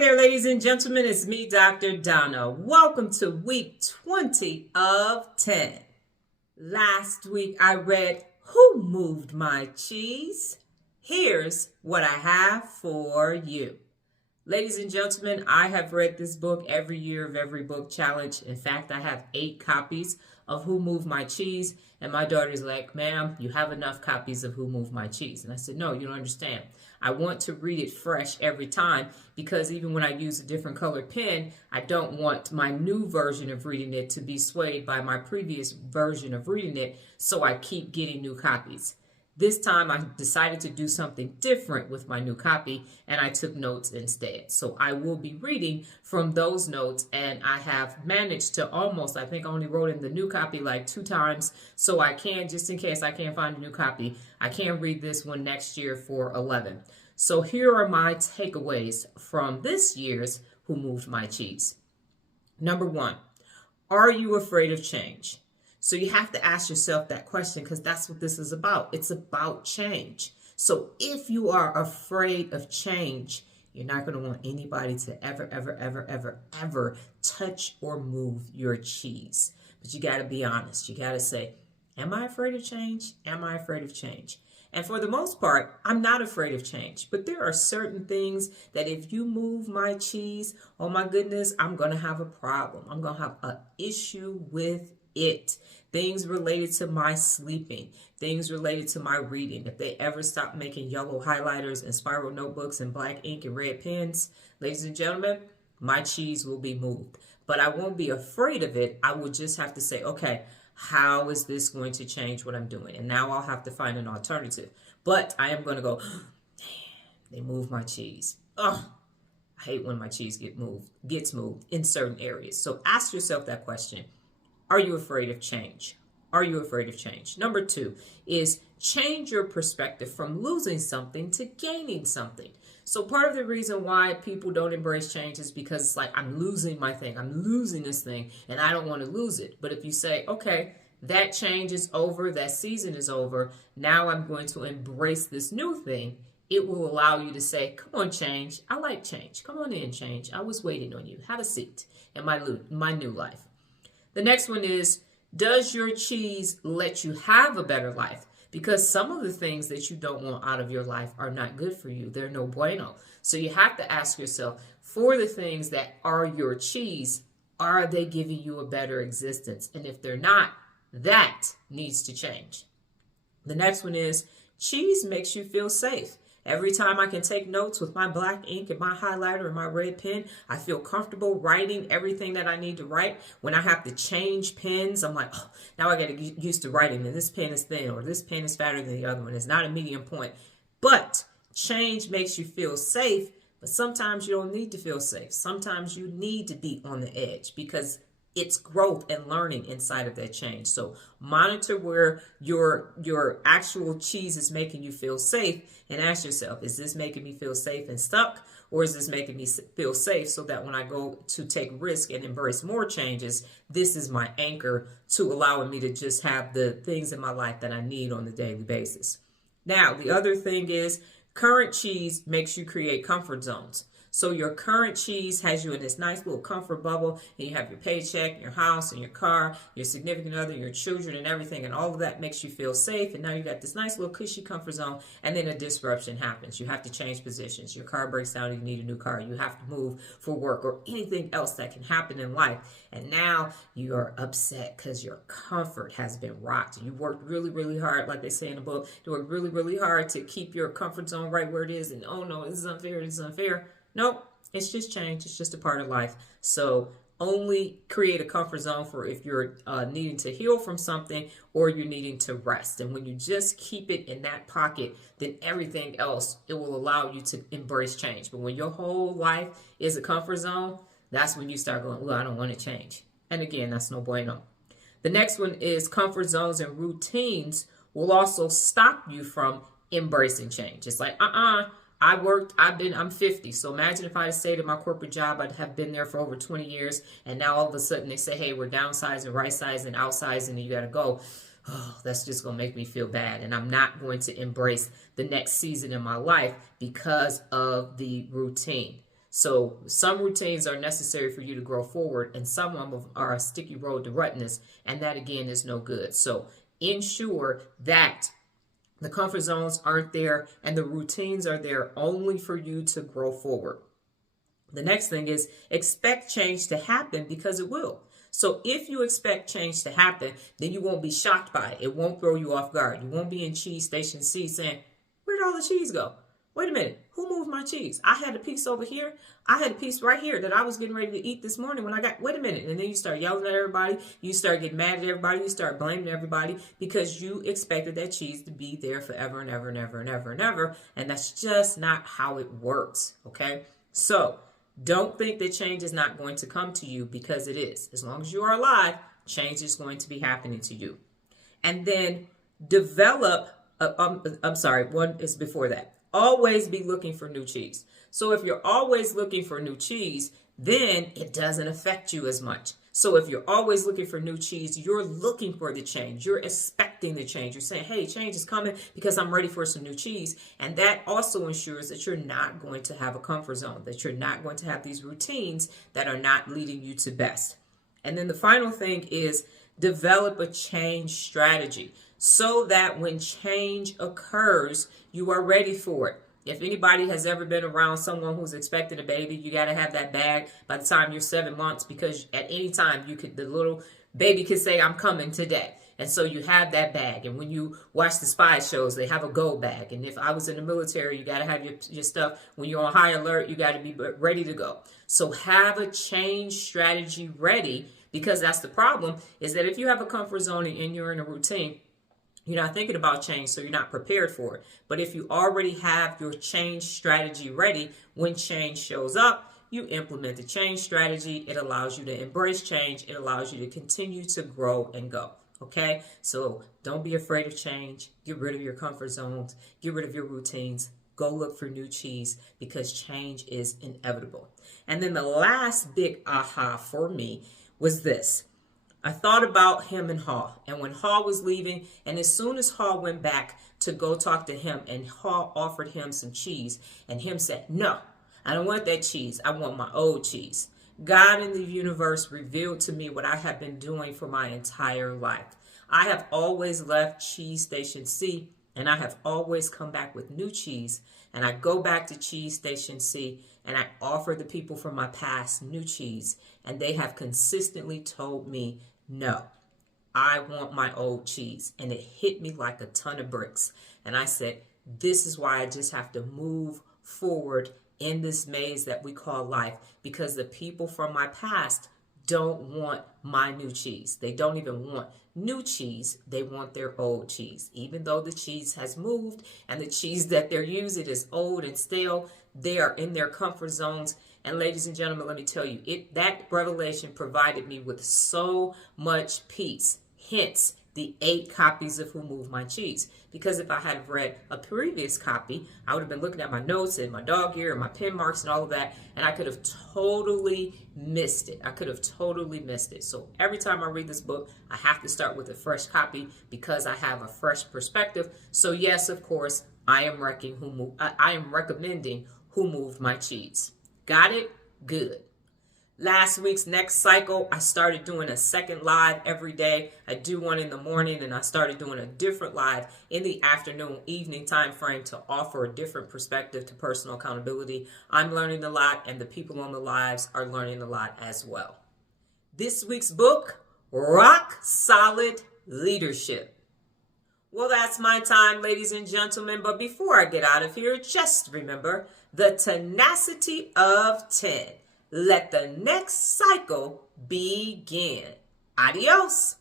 there, ladies and gentlemen. It's me, Dr. Donna. Welcome to week 20 of 10. Last week, I read Who Moved My Cheese? Here's what I have for you. Ladies and gentlemen, I have read this book every year of every book challenge. In fact, I have 8 copies of Who Moved My Cheese. And my daughter's like, ma'am, you have enough copies of Who Moved My Cheese. And I said, no, you don't understand. I want to read it fresh every time because even when I use a different colored pen, I don't want my new version of reading it to be swayed by my previous version of reading it. So I keep getting new copies. This time I decided to do something different with my new copy and I took notes instead. So I will be reading from those notes and I have managed to almost, I think I only wrote in the new copy like 2 times. So I can, just in case I can't find a new copy, I can read this one next year for 11. So here are my takeaways from this year's Who Moved My Cheese. Number 1, are you afraid of change? So you have to ask yourself that question because that's what this is about. It's about change. So if you are afraid of change, you're not going to want anybody to ever touch or move your cheese. But you got to be honest. You got to say, am I afraid of change? Am I afraid of change? And for the most part, I'm not afraid of change. But there are certain things that if you move my cheese, oh my goodness, I'm going to have a problem. I'm going to have an issue with it. Things related to my sleeping, things related to my reading. If they ever stop making yellow highlighters and spiral notebooks and black ink and red pens, ladies and gentlemen, my cheese will be moved. But I won't be afraid of it. I will just have to say, okay, how is this going to change what I'm doing? And now I'll have to find an alternative. But I am going to go, man, they moved my cheese. Oh, I hate when my cheese gets moved in certain areas. So ask yourself that question. Are you afraid of change? Are you afraid of change? Number 2 is change your perspective from losing something to gaining something. So part of the reason why people don't embrace change is because it's like, I'm losing my thing. I'm losing this thing and I don't want to lose it. But if you say, okay, that change is over, that season is over, now I'm going to embrace this new thing, it will allow you to say, come on, change. I like change. Come on in, change. I was waiting on you. Have a seat in my new life. The next one is, does your cheese let you have a better life? Because some of the things that you don't want out of your life are not good for you. They're no bueno. So you have to ask yourself, for the things that are your cheese, are they giving you a better existence? And if they're not, that needs to change. The next one is, cheese makes you feel safe. Every time I can take notes with my black ink and my highlighter and my red pen, I feel comfortable writing everything that I need to write. When I have to change pens, I'm like, oh, now I got to get used to writing, and this pen is thin or this pen is fatter than the other one. It's not a medium point. But change makes you feel safe, but sometimes you don't need to feel safe. Sometimes you need to be on the edge because it's growth and learning inside of that change. So monitor where your actual cheese is making you feel safe and ask yourself, is this making me feel safe and stuck? Or is this making me feel safe so that when I go to take risk and embrace more changes, this is my anchor to allowing me to just have the things in my life that I need on a daily basis. Now, the other thing is current cheese makes you create comfort zones. So your current cheese has you in this nice little comfort bubble, and you have your paycheck, your house, and your car, your significant other, your children, and everything, and all of that makes you feel safe. And now you got this nice little cushy comfort zone, and then a disruption happens. You have to change positions. Your car breaks down, and you need a new car. You have to move for work or anything else that can happen in life. And now you are upset because your comfort has been rocked. You worked really, really hard, like they say in the book. You worked really, really hard to keep your comfort zone right where it is. And oh no, this is unfair. This is unfair. Nope, it's just change. It's just a part of life. So only create a comfort zone for if you're needing to heal from something or you're needing to rest. And when you just keep it in that pocket, then everything else, it will allow you to embrace change. But when your whole life is a comfort zone, that's when you start going, well, I don't want to change. And again, that's no bueno. The next one is comfort zones and routines will also stop you from embracing change. It's like, I'm 50. So imagine if I had stayed at my corporate job, I'd have been there for over 20 years. And now all of a sudden they say, hey, we're downsizing, right sizing, outsizing, and you got to go. Oh, that's just going to make me feel bad. And I'm not going to embrace the next season in my life because of the routine. So some routines are necessary for you to grow forward, and some of them are a sticky road to rutness, and that again is no good. So ensure that the comfort zones aren't there and the routines are there only for you to grow forward. The next thing is expect change to happen, because it will. So if you expect change to happen, then you won't be shocked by it. It won't throw you off guard. You won't be in cheese station C saying, where'd all the cheese go? Wait a minute, who moved my cheese? I had a piece over here. I had a piece right here that I was getting ready to eat this morning when wait a minute. And then you start yelling at everybody. You start getting mad at everybody. You start blaming everybody because you expected that cheese to be there forever and ever and ever and ever and ever. And that's just not how it works, okay? So don't think that change is not going to come to you, because it is. As long as you are alive, change is going to be happening to you. And then develop, one is before that. Always be looking for new cheese. So if you're always looking for new cheese, then it doesn't affect you as much. So if you're always looking for new cheese, you're looking for the change. You're expecting the change. You're saying, hey, change is coming because I'm ready for some new cheese. And that also ensures that you're not going to have a comfort zone, that you're not going to have these routines that are not leading you to best. And then the final thing is develop a change strategy so that when change occurs, you are ready for it. If anybody has ever been around someone who's expecting a baby, you got to have that bag by the time you're 7 months, because at any time the little baby could say, I'm coming today. And so you have that bag. And when you watch the spy shows, they have a go bag. And if I was in the military, you got to have your stuff. When you're on high alert, you got to be ready to go. So have a change strategy ready, because that's the problem, is that if you have a comfort zone and you're in a routine, you're not thinking about change, so you're not prepared for it. But if you already have your change strategy ready, when change shows up, you implement the change strategy. It allows you to embrace change. It allows you to continue to grow and go. Okay? So don't be afraid of change. Get rid of your comfort zones. Get rid of your routines. Go look for new cheese, because change is inevitable. And then the last big aha for me was this. I thought about him and Hall, and when Hall was leaving, and as soon as Hall went back to go talk to him, and Hall offered him some cheese, and him said, no, I don't want that cheese. I want my old cheese. God in the universe revealed to me what I have been doing for my entire life. I have always left Cheese Station C, and I have always come back with new cheese, and I go back to Cheese Station C, and I offer the people from my past new cheese, and they have consistently told me, no, I want my old cheese. And it hit me like a ton of bricks. And I said, this is why I just have to move forward in this maze that we call life, because the people from my past don't want my new cheese. They don't even want new cheese. They want their old cheese. Even though the cheese has moved and the cheese that they're using is old and stale, they are in their comfort zones. And ladies and gentlemen, let me tell you, that revelation provided me with so much peace. Hence, the 8 copies of Who Moved My Cheese. Because if I had read a previous copy, I would have been looking at my notes and my dog ear and my pen marks and all of that, and I could have totally missed it. I could have totally missed it. So every time I read this book, I have to start with a fresh copy, because I have a fresh perspective. So yes, of course, I am recommending Who Moved My Cheese. Got it? Good. Last week's next cycle, I started doing a second live every day. I do one in the morning, and I started doing a different live in the afternoon, evening time frame to offer a different perspective to personal accountability. I'm learning a lot, and the people on the lives are learning a lot as well. This week's book, Rock Solid Leadership. Well, that's my time, ladies and gentlemen. But before I get out of here, just remember the tenacity of 10. Let the next cycle begin. Adios.